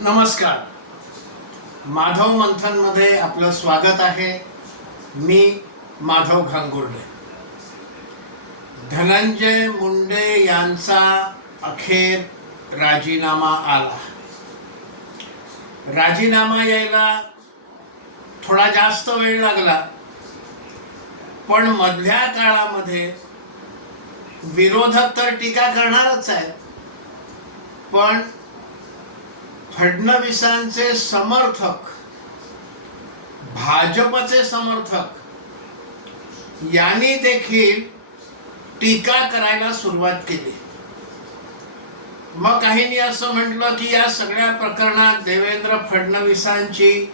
नमस्कार. माधव मंथनमध्ये आपलं स्वागत आहे. मी माधव घांगुर्डे. धनंजय मुंडे यांचा अखेर राजीनामा आला. राजीनामा यायला थोडा जास्त वेळ लागला. पण मधल्या काळामध्ये विरोधक तर टीका करणारच आहेत. पण फडणवीसांचे समर्थक भाजपचे समर्थक यांनी देखील टीका करायला सुरुवात केली. मग काहींनी असं म्हटलं की या सगळ्या प्रकरणात देवेंद्र फडणवीसांची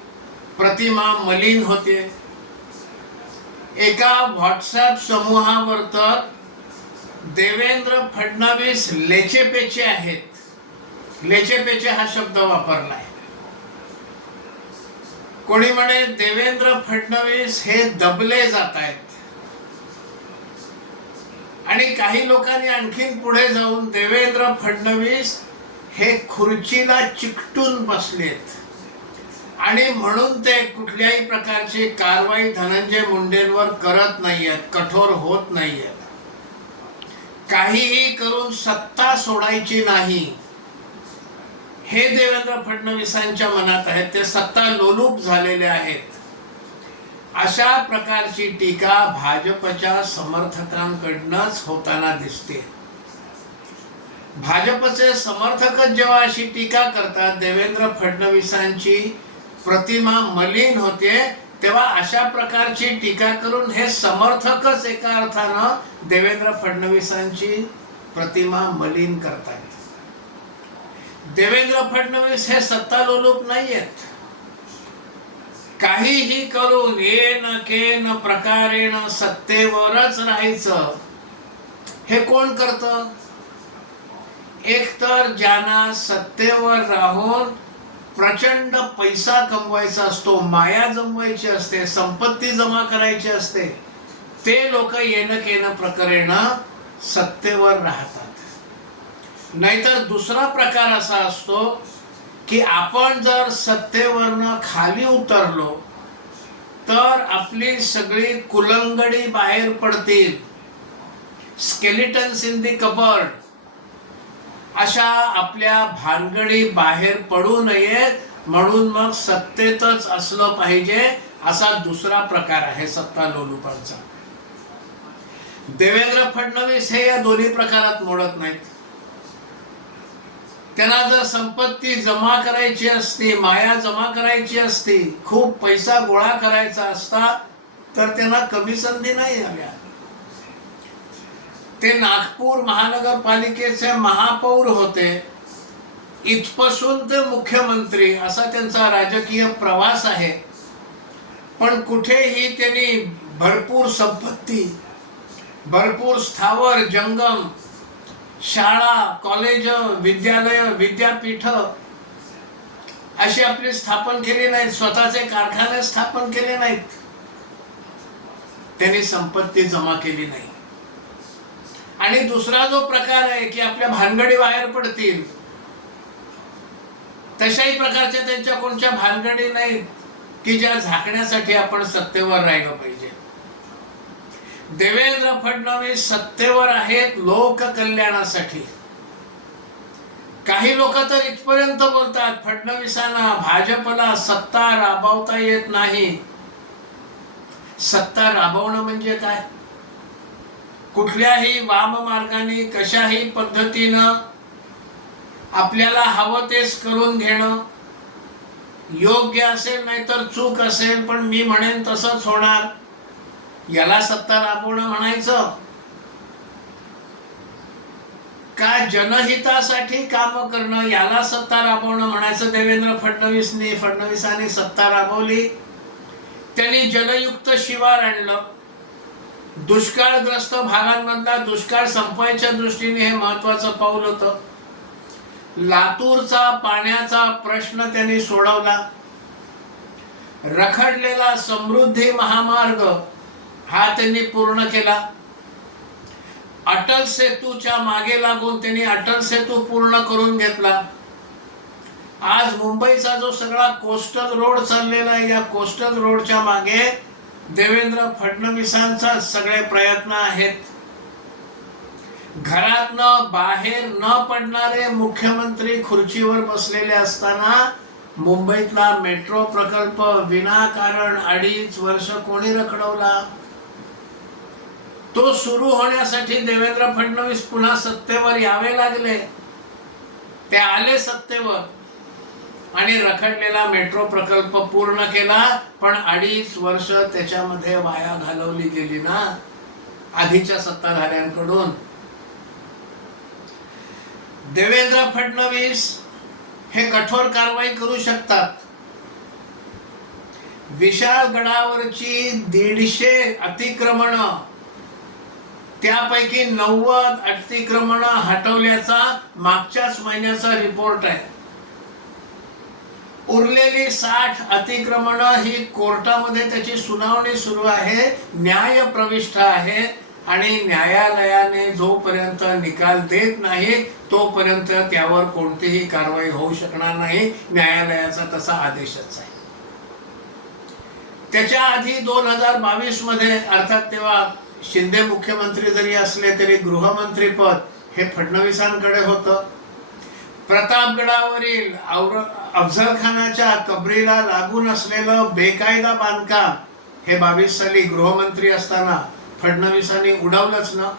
प्रतिमा मलिन होते. एका व्हॉट्सअप समूहावर तर देवेंद्र फडणवीस लेचेपेचे आहेत. लेचेपेचे हा शब्द वापरलाय. कोणी म्हणे देवेंद्र फडणवीस हे दबले जात आहेत आणि काही लोकांनी आणखीन पुढे जाऊन देवेंद्र फडणवीस हे खुर्चीला चिकटून बसलेत. आणि म्हणून ते कुठल्याही प्रकारची कारवाई धनंजय मुंडेंवर करत नाहीयेत कठोर होत नाहीयेत. काहीही करून सत्ता सोडायची नाही. हे देवेंद्र फडणवीसांच्या मनात आहे ते सत्ता लोलूप झालेले आहेत. अशा प्रकारची टीका भाजपच्या समर्थकांकडनंच होताना दिसते. भाजपचे समर्थकच जेव्हा अशी टीका करतात देवेंद्र फडणवीसांची प्रतिमा मलिन होते तेव्हा अशा प्रकारची टीका करून हे समर्थकच एका अर्थानं देवेंद्र फडणवीसांची प्रतिमा मलिन करतात. देवेंद्र फडणवीस हे सत्तालोलूप नाही आहेत काहीही करून ये न के न प्रकारेण सत्तेवरच राहायचं. हे कोण करत? एकतर ज्यांना सत्तेवर राहून प्रचंड पैसा कमवायचा असतो माया जमवायची असते संपत्ती जमा करायची असते ते लोक येन केन प्रकारेण सत्तेवर राहतात. नाहीतर दुसरा प्रकार असा असतो की आपण जर सत्तेवरनं खाली उतरलो तर आपली सगळी कुलंगडी बाहेर पडतील. स्केलिटन्स इन दी कबर्ड अशा आपल्या भानगडी बाहेर पडू नयेत म्हणून मग सत्तेतच असलं पाहिजे असा दुसरा प्रकार आहे सत्ता लोलुपांचा. देवेंद्र फडणवीस हे या दोन्ही प्रकारात मोडत नाहीत. त्यांना जर संपत्ती जमा करायची असती माया जमा करायची असती खूप पैसा गोळा करायचा असता तर त्यांना कमी संधी नाही आल्या. ते नागपूर महानगरपालिकेचे महापौर होते. इथपासून ते मुख्यमंत्री असा त्यांचा राजकीय प्रवास आहे. पण कुठेही त्यांनी भरपूर संपत्ती भरपूर स्थावर जंगम शाळा कॉलेज विद्यालय विद्यापीठ अशी आपली स्थापन केली नाहीत. स्वतःचे कारखाने स्थापन केले नाहीत. त्यांनी संपत्ती जमा केली नाही. आणि दुसरा जो प्रकार आहे की आपल्या भानगडी बाहेर पडतील तशाही प्रकारच्या त्यांच्या कोणत्या भानगडी नाहीत की ज्या झाकण्यासाठी आपण सत्तेवर राहिलं पाहिजे. देवेंद्र फडणवीस सत्तेवर आहेत लोक कल्याणासाठी काही लोक तर इथपर्यंत बोलतात फडणवीसांना भाजपला सत्ता राबवता येत नाही. सत्ता राबवणं म्हणजे काय? कुठल्याही वाम मार्गाने कशाही पद्धतीनं आपल्याला हवं तेच करून घेणं. योग्य असेल नाहीतर चूक असेल पण मी म्हणेन तसंच होणार. याला सत्ता राबवणं म्हणायचं. का जनहितासाठी काम करणं याला सत्ता राबवणं म्हणायचं? देवेंद्र फडणवीसने फडणवीसांनी सत्ता राबवली. त्यांनी जलयुक्त शिवार आणलं. दुष्काळग्रस्त भागांमधला दुष्काळ संपवायच्या दृष्टीने हे महत्वाचं पाऊल होतं. लातूरचा पाण्याचा प्रश्न त्यांनी सोडवला. रखडलेला समृद्धी महामार्ग हा त्यांनी पूर्ण केला. अटल सेतूच्या मागे लागून त्यांनी अटल सेतू पूर्ण करून घेतला. आज मुंबईचा जो सगळा कोस्टल रोड चाललेला आहे या कोस्टल रोडच्या मागे देवेंद्र फडणवीसांचा सगळे प्रयत्न आहेत. घरातनं बाहेर न पडणारे मुख्यमंत्री खुर्चीवर बसलेले असताना मुंबईतला मेट्रो प्रकल्प विनाकारण अडीच वर्ष कोणी रखडवला? तो सुरू होण्यासाठी देवेंद्र फडणवीस पुन्हा सत्तेवर यावे लागले. ते आले सत्तेवर. आणि रखडलेला मेट्रो प्रकल्प पूर्ण केला पण अडीच वर्ष त्याच्यामध्ये वाया घालवली गेली ना आधीच्या सत्ताधाऱ्यांकडून. देवेंद्र फडणवीस हे कठोर कारवाई करू शकतात. विशाल गडावरची दीडशे अतिक्रमण त्यापैकी नव्वद अतिक्रमण हटवल्याचा मागच्याच महिन्याचा रिपोर्ट आहे. उरलेली साठ अतिक्रमण ही कोर्टामध्ये त्याची सुनावणी सुरू आहे न्याय प्रविष्ट आहे आणि न्यायालयाने जोपर्यंत निकाल देत नाही तोपर्यंत त्यावर कोणतीही कारवाई होऊ शकणार नाही न्यायालयाचा तसा आदेशच आहे. त्याच्या आधी दोन हजार बावीसमध्ये अर्थात तेव्हा शिंदे मुख्यमंत्री जरी असले तरी गृहमंत्री पद हे फडणवीसांकडे होतं. प्रतापगडावरील और अफजल खानाच्या कबरीला लागून असलेलं बेकायदा बांधकाम हे बावीस साली गृहमंत्री असताना फडणवीसांनी उडवलंच ना.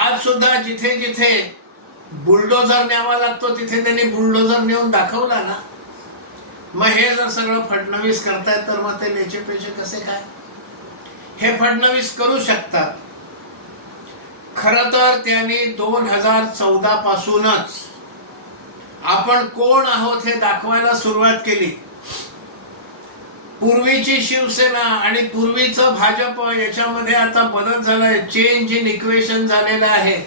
आज सुद्धा जिथे जिथे बुलडोझर न्यावा लागतो तिथे त्यांनी बुलडोझर नेऊन दाखवला ना. मग हे जर सगळं फडणवीस करतायत तर मग ते लेचे पेचे कसे काय? हे फडणवीस करू शकतात. खर तर त्यांनी दोन हजार चौदा पासूनच आपण कोण आहोत हे दाखवायला सुरुवात केली. पूर्वीची शिवसेना आणि पूर्वीचं भाजप याच्यामध्ये आता बदल झालाय चेंज इन इक्वेशन झालेलं आहे.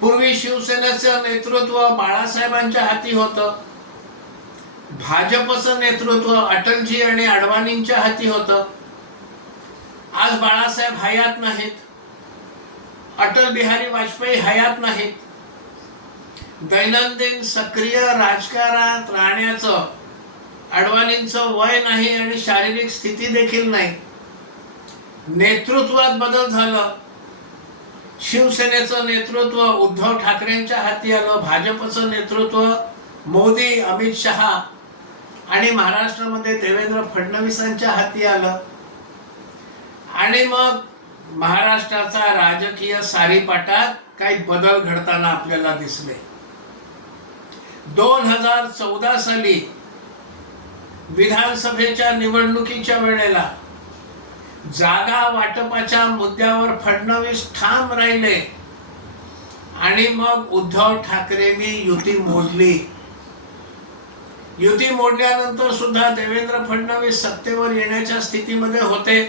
पूर्वी शिवसेनेचं नेतृत्व बाळासाहेबांच्या हाती होतं. भाजपचं नेतृत्व अटलजी आणि अडवाणींच्या हाती होतं. आज बाळासाहेब हयात नाहीत. अटल बिहारी वाजपेयी हयात नाहीत. दैनंदिन सक्रिय राजकारणात राहण्याचं अडवाणींचं वय नाही आणि शारीरिक स्थिती देखील नाही. नेतृत्वात बदल झालं. शिवसेनेचं नेतृत्व उद्धव ठाकरेंच्या हाती आलं. भाजपचं नेतृत्व मोदी अमित शहा आणि महाराष्ट्रामध्ये देवेंद्र फडणवीसांच्या हाती आलं. आणि मग महाराष्ट्राचा राजकीय सारीपाटात काही बदल घडताना आपल्याला दिसले. दोन हजार चौदा साली विधानसभेच्या निवडणुकीच्या वेळेला जागा वाटपाच्या मुद्द्यावर फडणवीस ठाम राहिले. आणि मग उद्धव ठाकरेंनी युती मोडली. युती मोडल्यानंतर सुद्धा देवेंद्र फडणवीस सत्तेवर येण्याच्या स्थितीमध्ये होते.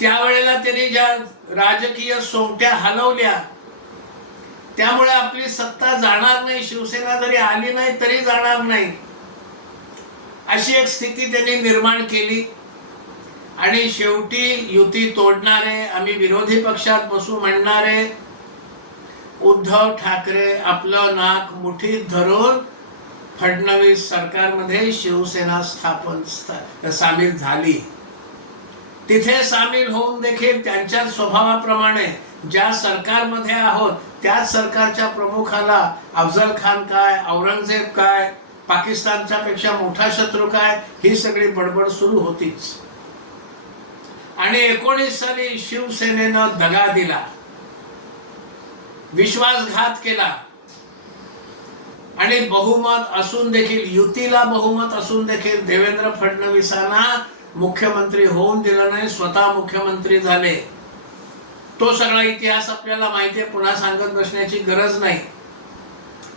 त्यावेळेला त्यांनी ज्या राजकीय सोंगट्या हलवल्या त्यामुळे आपली सत्ता जाणार नाही शिवसेना जरी आली नाही तरी जाणार नाही. अशी एक स्थिती त्यांनी निर्माण केली. आणि शेवटी युती तोडणारे आम्ही विरोधी पक्षात बसू म्हणणारे उद्धव ठाकरे आपलं नाक मुठीत धरून फडणवीस सरकारमध्ये शिवसेना स्थापन स्था- सामील झाली. तिथे सामील होऊन देखील त्यांच्या स्वभावाप्रमाणे ज्या सरकारमध्ये आहोत त्याच सरकारच्या प्रमुखाला अफजल खान काय औरंगजेब काय पाकिस्तानच्या पेक्षा मोठा शत्रू काय ही सगळी बडबड सुरू होतीच. आणि एकोणीस साली शिवसेनेनं दगा दिला. विश्वासघात केला. आणि बहुमत असून देखील युतीला बहुमत असून देखील देवेंद्र फडणवीसांना मुख्यमंत्री होऊन दिलं नाही स्वतः मुख्यमंत्री झाले. तो सगळा इतिहास आपल्याला माहिती आहे पुन्हा सांगत बसण्याची गरज नाही.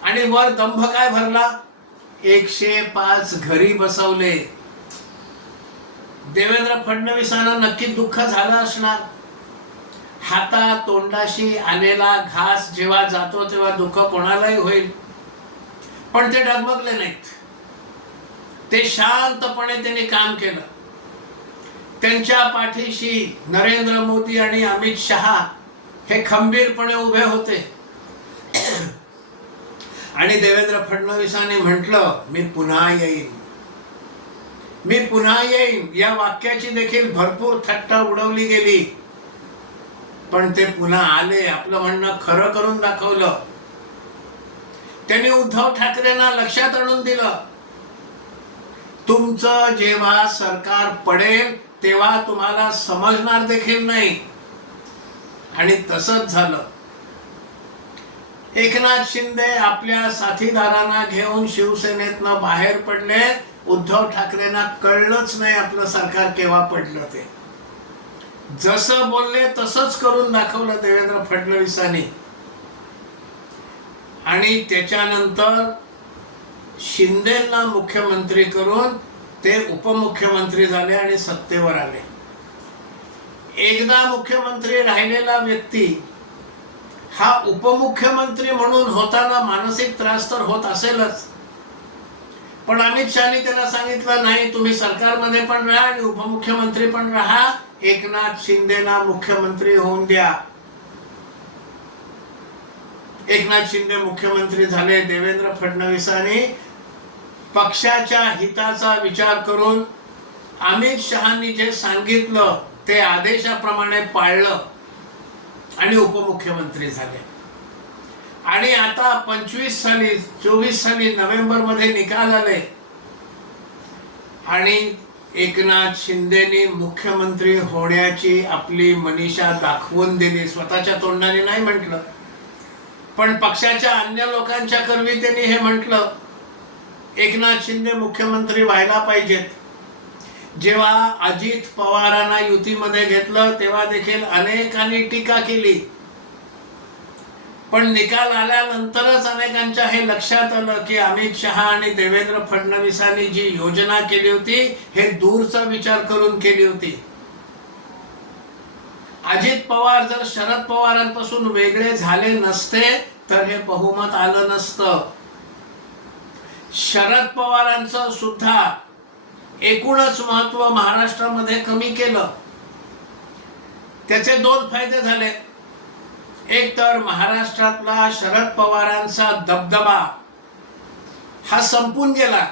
आणि वर दंभ काय भरला? एकशे पाच घरी बसवले. देवेंद्र फडणवीसांना नक्की दुःख झालं असणार? हाता तोंडाशी आलेला घास जेव्हा जातो तेव्हा दुःख कोणालाही होईल? पण ते डगमगले नाहीत. ते शांतपणे त्यांनी काम केलं. त्यांच्या पाठीशी नरेंद्र मोदी आणि अमित शहा हे खंबीरपणे उभे होते. आणि देवेंद्र फडणवीसांनी म्हटलं मी पुन्हा येईन. मी पुन्हा येईन. या वाक्याची देखील भरपूर थट्टा उडवली गेली. पण ते पुन्हा आले आपलं म्हणणं खरं करून दाखवलं. त्यांनी उद्धव ठाकरेंना लक्षात आणून दिलं. तुमचं जेव्हा सरकार पडेल तेव्हा तुम्हाला समजणार देखील नाही. आणि तसंच झालं. एकनाथ शिंदे आपल्या साथीदारांना घेऊन शिवसेनेतनं बाहेर पडले. उद्धव ठाकरेंना कळलंच नाही आपलं सरकार केव्हा पडलं ते. जसं बोलले तसंच करून दाखवलं देवेंद्र फडणवीसांनी. आणि त्याच्यानंतर शिंदेना मुख्यमंत्री करून ते उपमुख्यमंत्री झाले आणि सत्तेवर आले. एकदा मुख्यमंत्री राहिलेला व्यक्ती हा उपमुख्यमंत्री म्हणून होताना मानसिक त्रास तर होत असेलच. पण अमित शहानी त्याला सांगितलं नाही तुम्ही सरकारमध्ये पण राहा आणि उपमुख्यमंत्री पण राहा. एकनाथ शिंदेना मुख्यमंत्री होऊन द्या. एकनाथ शिंदे मुख्यमंत्री झाले देवेंद्र फडणवीसांनी पक्षाच्या हिताचा विचार करून अमित शहानी जे सांगितलं ते आदेशाप्रमाणे पाळलं आणि उपमुख्यमंत्री झाले. आणि आता पंचवीस साली चोवीस साली नोव्हेंबरमध्ये निकाल आले. आणि एकनाथ शिंदेनी मुख्यमंत्री होण्याची आपली मनीषा दाखवून दिली स्वतःच्या तोंडाने नाही म्हटलं. पण पक्षाच्या अन्य लोकांच्या कर्वी त्यांनी हे म्हटलं एकनाथ शिंदे मुख्यमंत्री व्हायला पाहिजेत. जेव्हा अजित पवारांना युतीमध्ये घेतलं तेव्हा देखील अनेकांनी टीका केली. पण निकाल आल्यानंतरच अनेकांच्या हे लक्षात आलं की अमित शहा आणि देवेंद्र फडणवीसांनी जी योजना केली होती हे दूरचा विचार करून केली होती. अजित पवार जर शरद पवारांपासून वेगळे झाले नसते तर हे बहुमत आलं नसतं. शरद पवारांचं सुद्धा एकूणच महत्त्व महाराष्ट्रामध्ये कमी केलं. त्याचे दोन फायदे झाले. एक तर महाराष्ट्रातला शरद पवारांचा दबदबा हा संपून गेला.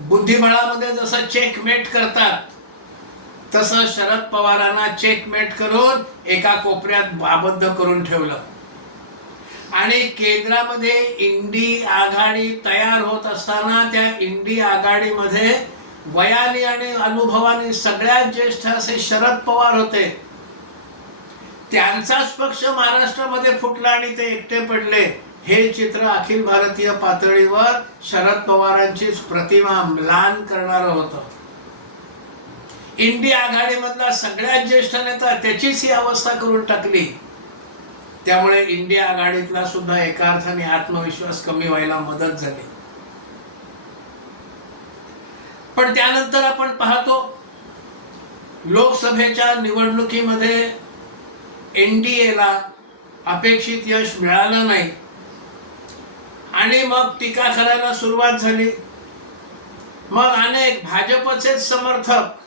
बुद्धिबळामध्ये जसं चेकमेट करतात तसं शरद पवारांना चेकमेट करून एका कोपऱ्यात आबद्ध करून ठेवलं. आणि केंद्रामध्ये इंडी आघाडी तयार होत असताना त्या इंडी आघाडीमध्ये वयाने आणि अनुभवाने सगळ्यात ज्येष्ठ असे शरद पवार होते. त्यांचाच पक्ष महाराष्ट्रामध्ये फुटला आणि ते एकटे पडले. हे चित्र अखिल भारतीय पातळीवर शरद पवारांचीच प्रतिमा म्लान करणार होतं. इंडिया आघाडीमधला सगळ्यात ज्येष्ठ नेता त्याचीच ही अवस्था करून टाकली. त्यामुळे इंडिया आघाडीतला सुद्धा एका अर्थाने आत्मविश्वास कमी व्हायला मदत झाली. पण त्यानंतर आपण पाहतो लोकसभेच्या निवडणुकीमध्ये एनडीएला अपेक्षित यश मिळालं नाही. आणि मग टीका करायला सुरुवात झाली. मग अनेक भाजपचेच समर्थक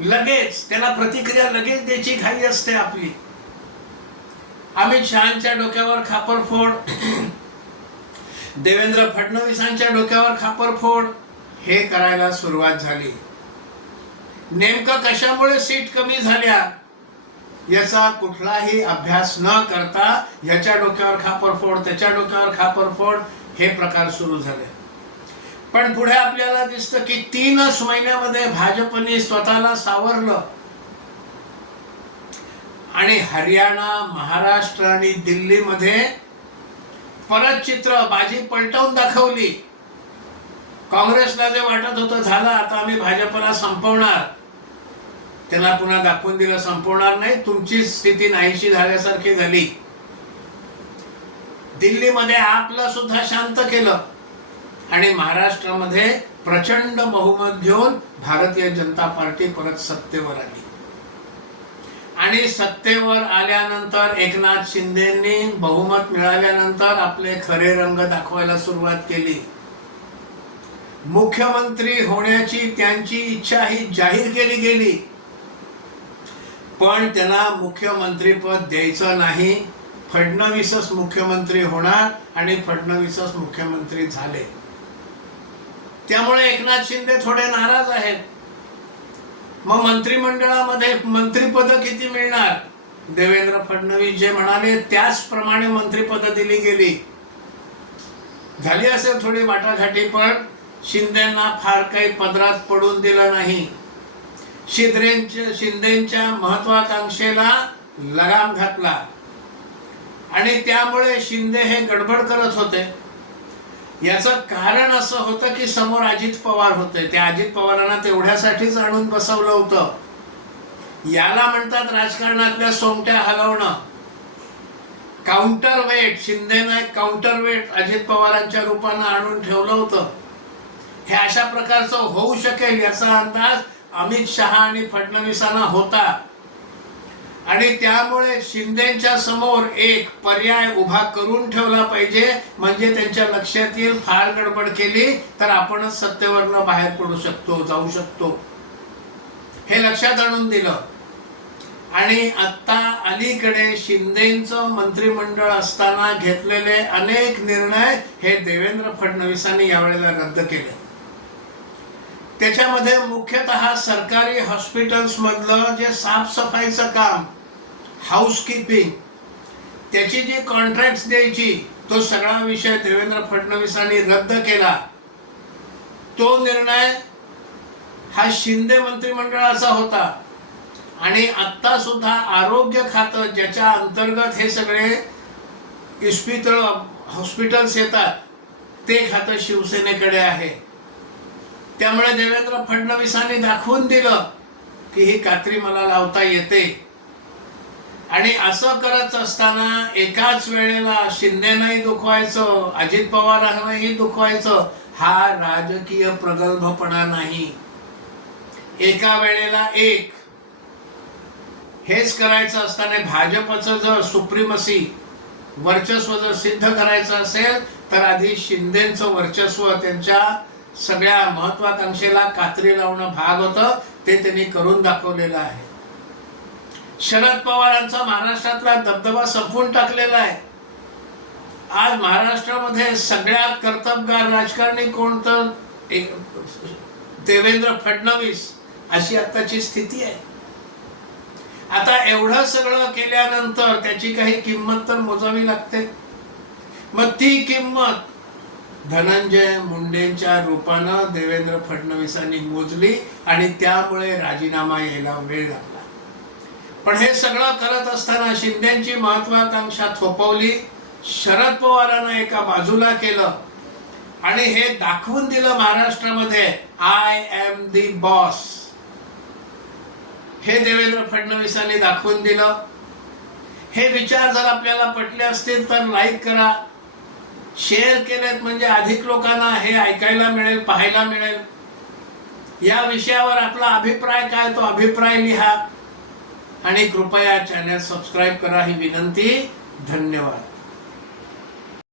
लगेच त्याला प्रतिक्रिया लगेच द्यायची घाई असते आपली. अमित शहाच्या डोक्यावर खापरफोड. देवेंद्र फडणवीसांच्या डोक्यावर खापरफोड. हे करायला सुरुवात झाली. नेमकं कशामुळे सीट कमी झाल्या याचा कुठलाही अभ्यास न करता याच्या डोक्यावर खापरफोड त्याच्या डोक्यावर खापरफोड हे प्रकार सुरू झाले. पण पुढे आपल्याला दिसतं की तीनच महिन्यामध्ये भाजपने स्वतःला सावरलं. आणि हरियाणा महाराष्ट्र आणि दिल्लीमध्ये परत चित्र बाजी पलटवून दाखवली. काँग्रेसला जे वाटत होतं झालं आता आम्ही भाजपला संपवणार. त्याला पुन्हा दाखवून दिलं संपवणार नाही. तुमची स्थिती नाहीशी झाल्यासारखी झाली. दिल्लीमध्ये आपलं सुद्धा शांत केलं. आणि महाराष्ट्रामध्ये प्रचंड बहुमत घेऊन भारतीय जनता पार्टी परत सत्तेवर आली. आणि सत्तेवर आल्यानंतर एकनाथ शिंदेंनी बहुमत मिळाल्यानंतर आपले खरे रंग दाखवायला सुरुवात केली. मुख्यमंत्री होण्याची त्यांची इच्छा ही जाहीर केली गेली. पण त्यांना मुख्यमंत्रीपद द्यायचं नाही. फडणवीसच मुख्यमंत्री होणार आणि फडणवीसच मुख्यमंत्री झाले. त्यामुळे एकनाथ शिंदे थोडे नाराज आहेत. मग मंत्रिमंडळामध्ये मंत्रीपद किती मिळणार? देवेंद्र फडणवीस जे म्हणाले त्याचप्रमाणे मंत्रिपद दिली गेली. झाली असेल थोडी वाटाघाटी पण शिंदेना फार काही पदरात पडून दिलं नाही. शिंदेच्या शिंदेच्या महत्वाकांक्षेला लगाम घातला. आणि त्यामुळे शिंदे हे गडबड करत होते. याचं कारण असं होतं की समोर अजित पवार होते. त्या अजित पवारांना तेवढ्यासाठीच आणून बसवलं होतं. याला म्हणतात राजकारणातल्या सोमट्या हलवणं. काउंटर वेट शिंदेनं एक काउंटर वेट अजित पवारांच्या रूपानं आणून ठेवलं होतं. हे अशा प्रकारचं होऊ शकेल याचा अंदाज अमित शहा आणि फडणवीसांना होता. आणि त्यामुळे शिंदेच्या समोर एक पर्याय उभा करून ठेवला पाहिजे. म्हणजे त्यांच्या लक्षात येईल फार गडबड केली तर आपणच सत्तेवरनं बाहेर पडू शकतो जाऊ शकतो. हे लक्षात आणून दिलं. आणि आता अलीकडे शिंदेचं मंत्रिमंडळ असताना घेतलेले अनेक निर्णय हे देवेंद्र फडणवीसांनी यावेळेला रद्द केले. त्याच्यामध्ये मुख्यतः सरकारी हॉस्पिटल्समधलं जे साफसफाईचं काम हाऊसकीपिंग त्याची जी कॉन्ट्रॅक्ट द्यायची तो सगळा विषय देवेंद्र फडणवीसांनी रद्द केला. तो निर्णय हा शिंदे मंत्रिमंडळाचा होता. आणि आत्ता सुद्धा आरोग्य खातं ज्याच्या अंतर्गत हे सगळे इस्पितळ हॉस्पिटल्स येतात ते खातं शिवसेनेकडे आहे. त्यामुळे देवेंद्र फडणवीसांनी दाखवून दिलं की ही कात्री मला लावता येते. आणि असं करत असताना एकाच वेळेला शिंदेनाही दुखवायचं अजित पवारांनाही दुखवायचं हा राजकीय प्रगल्भपणा नाही. एका वेळेला एक. हेच करायचं असताना भाजपचं जर सुप्रीमसी वर्चस्व जर सिद्ध करायचं असेल तर आधी शिंदेचं वर्चस्व त्यांच्या सगळ्या महत्वाकांक्षेला कात्री लावणं भाग होतं ते त्यांनी करून दाखवलेलं आहे. शरद पवारांचा महाराष्ट्रातला दबदबा संपवून टाकलेला आहे. आज महाराष्ट्रामध्ये सगळ्यात कर्तबगार राजकारणी कोण तर? एक देवेंद्र फडणवीस अशी आत्ताची स्थिती आहे. आता एवढं सगळं केल्यानंतर त्याची काही किंमत तर मोजावी लागते. मग ती किंमत धनंजय मुंडेंच्या रूपानं देवेंद्र फडणवीसांनी मोजली आणि त्यामुळे राजीनामा यायला वेळ लागला. पण हे सगळं करत असताना शिंदेची महत्वाकांक्षा थोपवली शरद पवारांना एका बाजूला केलं आणि हे दाखवून दिलं महाराष्ट्रामध्ये आय एम दी बॉस हे देवेंद्र फडणवीसांनी दाखवून दिलं. हे विचार जर आपल्याला पटले असतील तर लाईक करा. शेअर केलेत म्हणजे अधिक लोकांना हे ऐकायला मिळेल पाहायला मिळेल. या विषयावर आपला अभिप्राय काय तो अभिप्राय लिहा. आणि कृपया चॅनल सबस्क्राईब करा ही विनंती. धन्यवाद.